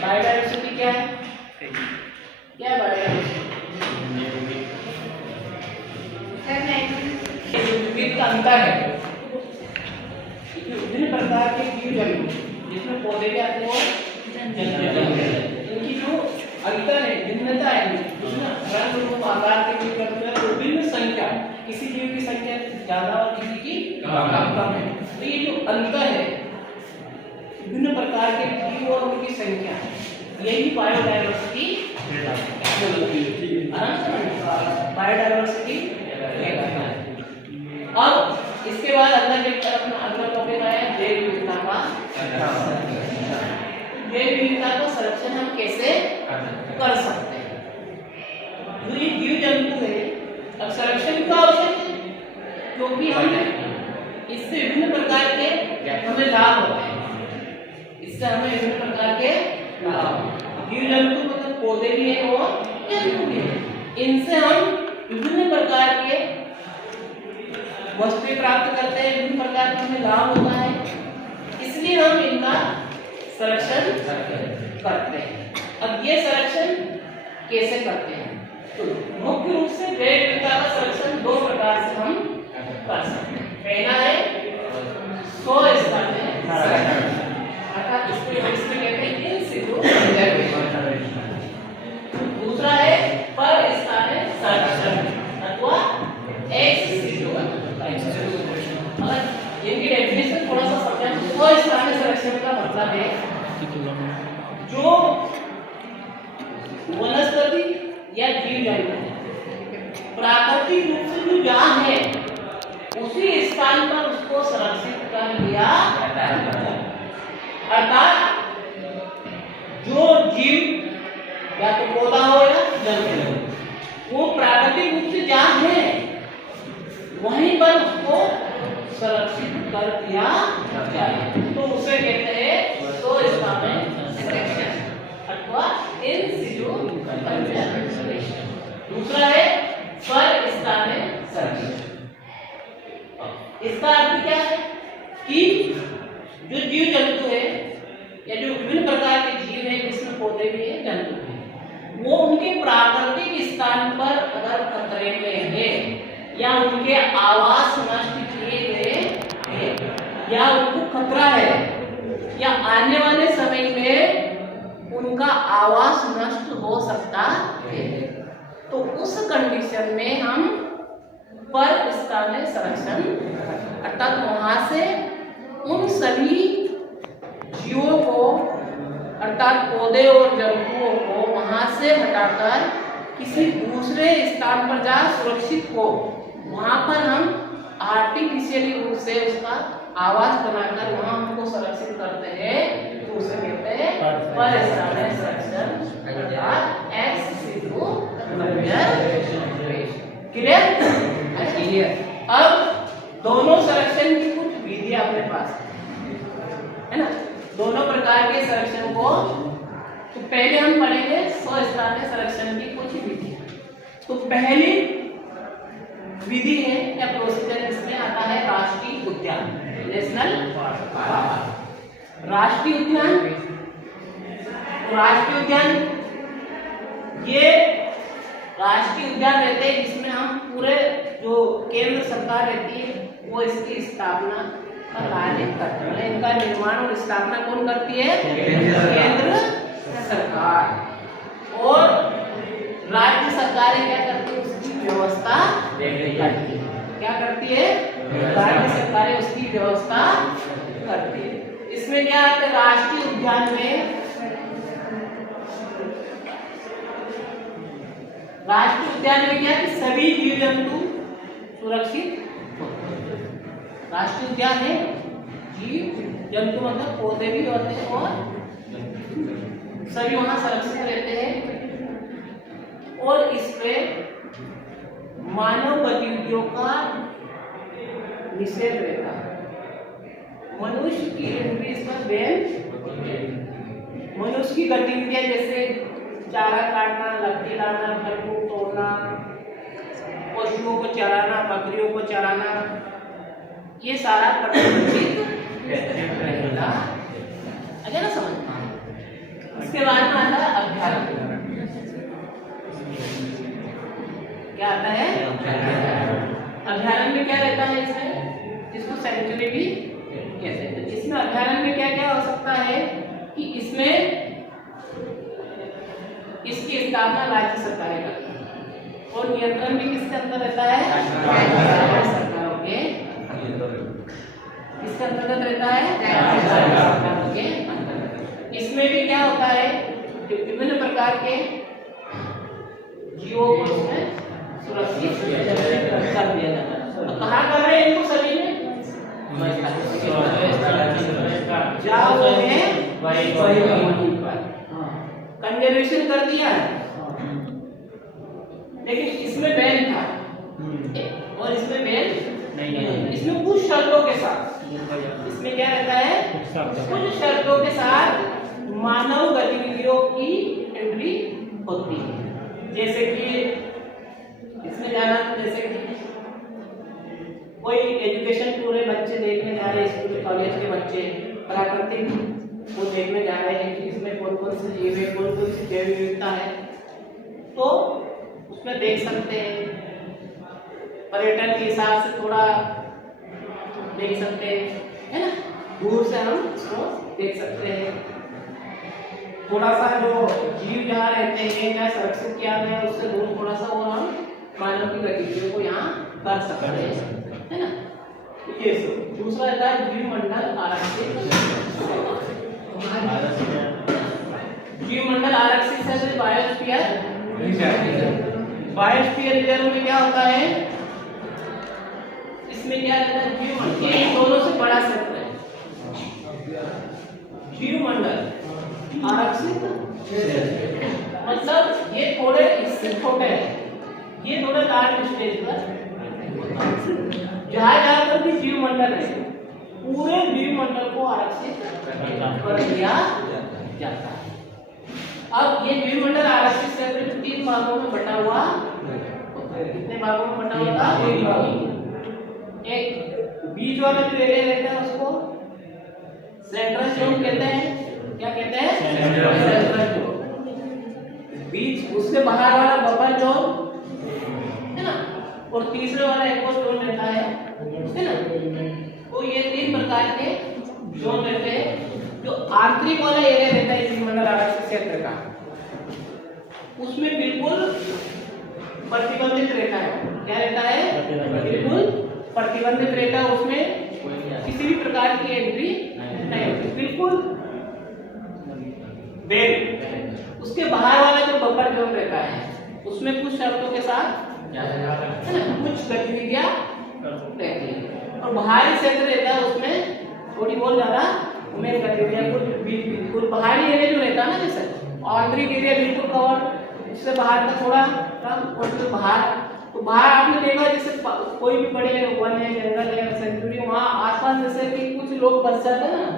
Biodiversity क्या है? क्या है बायोडायवर्सिटी? विविध का अंतर है। विभिन्न प्रकार के जीव जंतु जिसमें पौधे भी आते हैं और इनकी जो अंतर है, भिन्नता है, उसमें रंग रूप आकार के जीव जंतु है, विभिन्न संख्या, किसी जीव की संख्या ज्यादा और किसी की कम है। तो ये जो अंतर है विभिन्न प्रकार के जीव और उनकी संख्या, यही बायोडायवर्सिटी बायोडायवर्सिटी। अब इसके बाद अगला टॉपिक आया जैव विविधता का। जैव विविधता का संरक्षण हम कैसे कर सकते हैं? जो ये जीव जंतु है, अब संरक्षण का आवश्यक है क्योंकि हम इससे विभिन्न प्रकार के हमें लाभ होते हैं। इससे हमें विभिन्न प्रकार के जीव जंतु मतलब पौधे भी हैं और जंतु भी हैं। इनसे हम विभिन्न प्रकार के वस्तुएं प्राप्त करते हैं, विभिन्न प्रकार का हमें लाभ होता है, इसलिए हम इनका संरक्षण करते हैं। अब ये संरक्षण कैसे करते हैं? तो मुख्य रूप से जैव विविधता का संरक्षण दो प्रकार से हम कर सकते हैं। पहला है स्व-स्थानीय संरक्षण, अर्थात इसमें कहते हैं इन सिटू कंजर्वेशन। दूसरा है पर-स्थानीय संरक्षण अथवा एक्स सिटू कंजर्वेशन। अगर इनकी डेफिनेशन थोड़ा सा समझें तो स्व-स्थानीय संरक्षण का मतलब है जो वनस्पति या जीव जंतु प्राकृतिक रूप से जो जहाँ है उसी स्थान पर उसको संरक्षित कर लिया जाता है। अर्थात जो जीव या तो पौधा हो या जंतु हो, वो प्राकृतिक रूप से जहाँ है वहीं पर उसको संरक्षित कर दिया जाए तो उसे कहते हैं स्व-स्थानीय संरक्षण अथवा इन सिटू कंजर्वेशन। दूसरा है पर-स्थानीय संरक्षण। इसका अर्थ क्या है कि जो जीव जंतु है या जो विभिन्न प्रकार के जीव हैं, जिसमें पौधे भी हैं, जंतु भी हैं, वो उनके प्राकृतिक स्थान पर अगर खतरे में है या उनके आवास नष्ट किए गए हैं या उनको खतरा है या आने वाले समय में उनका आवास नष्ट हो सकता है, तो उस कंडीशन में हम पर-स्थानीय संरक्षण अर्थात वहां से उन सभी जीवों को अर्थात पौधे और जंतुओं को वहां से हटाकर किसी दूसरे स्थान पर जहाँ सुरक्षित हो वहां पर हम आर्टिफिशियली रूप से उसका आवास बनाकर वहां उनको सुरक्षित करते हैं, तो उसे कहते हैं पर-स्थानीय संरक्षण अर्थात एक्स सिटू कंजर्वेशन। क्लियर? अब दोनों संरक्षण की कुछ विधि अपने पास है ना, दोनों प्रकार के संरक्षण को। तो पहले हम पढ़ेंगे स्व-स्थानीय संरक्षण की कुछ विधि। तो पहली विधि है या प्रोसीजर इसमें आता है राष्ट्रीय उद्यान, नेशनल पार्क। राष्ट्रीय उद्यान, राष्ट्रीय उद्यान ये राष्ट्रीय उद्यान रहते हैं जिसमें हम पूरे जो केंद्र सरकार रहती है वो इसकी स्थापना का कार्य करती है। इनका निर्माण और स्थापना कौन करती है? केंद्र सरकार। और राज्य सरकारें क्या करती है? उसकी व्यवस्था करती है। क्या करती है? राज्य सरकारें उसकी व्यवस्था करती है। इसमें क्या है? राष्ट्रीय उद्यान में क्या कि सभी जीव जंतु सुरक्षित होते हैं। राष्ट्रीय उद्यान है, जीव जंतु मतलब पौधे भी होते हैं और सभी वहां सुरक्षित रहते हैं। और इसमें मानव गतिविधियों का निषेध रहता है। मनुष्य की एंट्री इसमें बैन, मनुष्य की गतिविधियां जैसे चारा काटना, लकड़ी लाना, फल फूल तोड़ना, पशुओं को चराना, बकरियों को चराना, ये सारा प्रतिबंधित रहेगा। अगर ना समझ में, इसके बाद में आता है अभ्यारण्य। क्या आता है? अभ्यारण्य में क्या रहता है इसमें, जिसको सेंचुरी भी कहते हैं। इसमें अभ्यारण्य में क्या क्या हो सकता है कि इसमें इसकी स्थापना राज्य सरकारें करती हैं और नियंत्रण भी किसके अंदर रहता है? सरकारों के। किसके अंतर्गत रहता है? सरकारों के अंतर्गत। इसमें भी क्या होता है, विभिन्न प्रकार के जीवों को इसमें सुरक्षित कर दिया जाता है। कहाँ कर रहे हैं इनको सभी में? कंजर्वेशन कर दिया है, लेकिन इसमें बैन था और इसमें बैन नहीं है। इसमें कुछ शर्तों के साथ, इसमें क्या रहता है, कुछ शर्तों के साथ मानव गतिविधियों की एंट्री होती है। जैसे कि इसमें जाना, जैसे कि कोई एजुकेशन टूर है, बच्चे देखने जा रहे हैं, स्कूल कॉलेज के बच्चे प्राकृतिक वो देखने जा रहे हैं कि इसमें कौन कौन से जीव है, कौन कौन सी जैव विविधता है, तो उसमें देख सकते हैं। पर्यटन के हिसाब से थोड़ा देख सकते हैं, है ना, दूर से हम उसको देख सकते हैं। थोड़ा सा जो जीव जहाँ रहते हैं या सुरक्षित किया गया है उससे दूर थोड़ा सा वो हम मानव की गतिविधियों को यहाँ कर सकते हैं, है ना। ये दूसरा रहता है जीव मंडल आरक्षित। जीव मंडल आरक्षित से बायोस्फीयर। बायोस्फीयर रिजर्व में क्या होता है, इसमें क्या रहता है, जीव मंडल, ये दोनों से बड़ा क्षेत्र है। जीव मंडल आरक्षित मतलब ये थोड़े इससे छोटे हैं, ये थोड़े लार्ज स्टेज पर जहाँ पर भी जीव मंडल है, पूरे जीव मंडल को आरक्षित कर दिया जाता है। अब ये जीव मंडल आरक्षित क्षेत्र 3 भागों में बटा हुआ, कितने भागों में बटा हुआ था? 3 भागों। एक बीच वाला जो एरिया रहता है उसको सेंट्रल जोन कहते हैं। क्या कहते हैं? Central zone. बीच, उसके बाहर वाला बफर जोन, है ना, और तीसरे वाला एक और जोन रहता है ना। तो ये 3 प्रकार के जोन रहते हैं। जो आंतरिक वाला एरिया रहता है जीव मंडल आरक्षित क्षेत्र का, उसमें बिल्कुल प्रतिबंधित रहता है। क्या रहता है? बिल्कुल प्रतिबंधित रहता है, उसमें किसी भी प्रकार की एंट्री नहीं होती, बिल्कुल बैन। उसके बाहर वाला जो बफर जोन रहता है उसमें कुछ शर्तों के साथ कुछ गतिविधियां रहती है, और बाहरी क्षेत्र रहता है उसमें थोड़ी बहुत ज्यादा उन्हें गतिविधियां, कुछ बिल्कुल बाहरी एरिया जो रहता है ना, जैसे आंतरिक एरिया बिल्कुल कवर, उससे बाहर का थोड़ा कम, और फिर बाहर, तो बाहर आपने देखा जैसे कोई भी बड़े वन है, जंगल है, सेंचुरी, वहाँ आसपास जैसे कि कुछ लोग बस जाते हैं ना,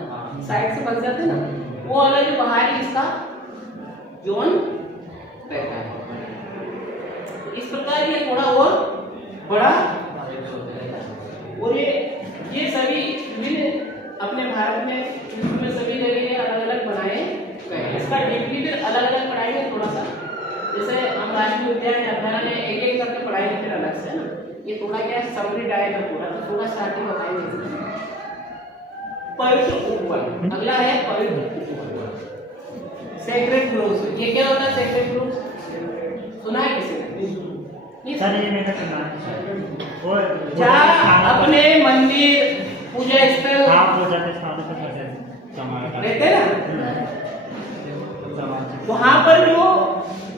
साइड से बस जाते हैं ना, वो वाला जो बाहरी इसका जोन रहता है। इस प्रकार ये थोड़ा और बड़ा, और ये सभी अपने भारत में सभी जगह अलग अलग बनाए गए। इसका डीपली फिर अलग अलग पढ़ाएंगे थोड़ा सा, जैसे हम राष्ट्रीय उद्यान अभ्यारण्य एक एक करके पढ़ाएंगे फिर अलग से, ना। ये थोड़ा क्या समरी डायट है पूरा, तो थोड़ा स्टार्टिंग बताएंगे। पवित्र उपवन, अगला है पवित्र उपवन, सेक्रेड ग्रोव्स। ये क्या होता है सेक्रेड ग्रोव्स? सुना है किसी ने? सर ये मैंने सुना है। जहाँ अपने मंदिर, पूजा स्थल, हाँ पूजा के स्थान पे रहते ना, वहाँ पर जो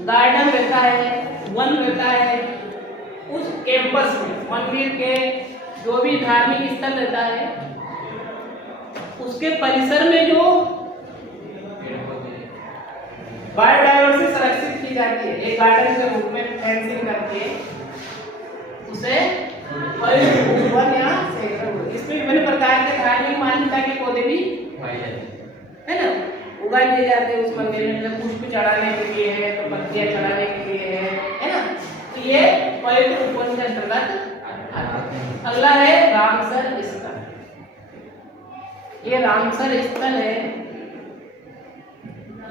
गार्डन रहता है, वन रहता है, उस कैंपस में मंदिर के जो भी धार्मिक स्थल रहता है उसके परिसर में जो बायोडायवर्सिटी संरक्षित की जाती है, एक गार्डन के रूप में फेंसिंग करके उसे पवित्र उपवन या सेक्रेड, इसमें विभिन्न प्रकार के धार्मिक मान्यता के पौधे भी पाए जाते हैं, है ना, उगाए दिए जाते हैं उस मंदिर में। जैसे पुष्प चढ़ाने के लिए है, तो पत्तियां चढ़ाने के लिए है ना। तो ये पवित्र उपवन के अंतर्गत आता है। अगला है रामसर स्थल। ये रामसर स्थल है,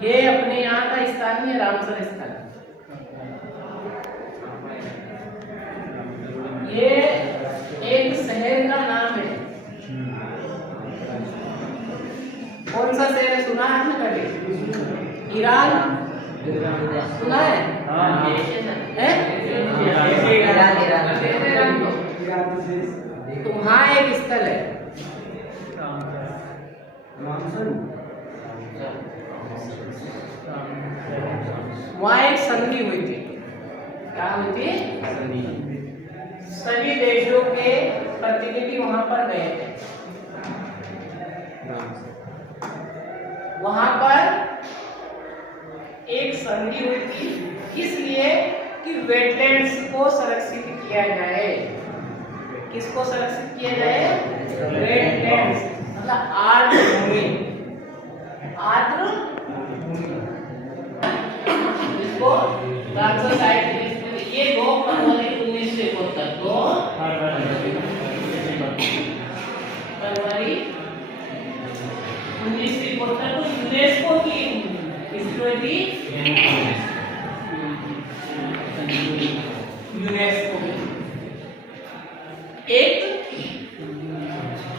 ये अपने यहाँ का स्थान है रामसर स्थल। ये एक शहर का नाम है। कौन सा शहर है सुना है आपने कभी? ईरान सुना है? तो वहाँ एक स्थल है वहाँ एक संधि हुई थी। क्या हुई थी? सभी देशों के प्रतिनिधि वहां पर गए थे। वहां पर एक संधि हुई थी इसलिए कि वेटलैंड्स को संरक्षित किया जाए। किसको संरक्षित किया जाए? वेटलैंड्स मतलब आर्द्र भूमि। आर्द्र इसको रामसर साइट ये 2 फरवरी 1971 फरवरी 1971 को यूनेस्को की स्वीकृति यूनेस्को की एक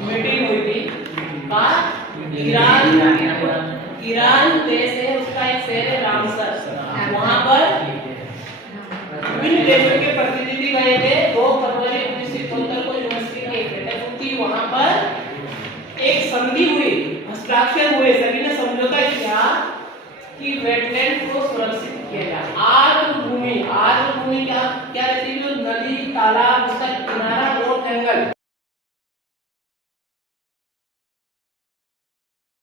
मीटिंग हुई थी का ईरान देश है, उसका एक शहर है रामसर। वहां पर विभिन्न देशों के प्रतिनिधि गए थे। 2 फरवरी 1971 को यूनेस्को की एक बैठक हुई थी। वहां पर एक संधि हुई, हस्ताक्षर हुए, सभी ने समझौता किया कि वेटलैंड को सुरक्षित किया जाए। आर्द्र भूमि क्या रहती है? जो नदी तालाब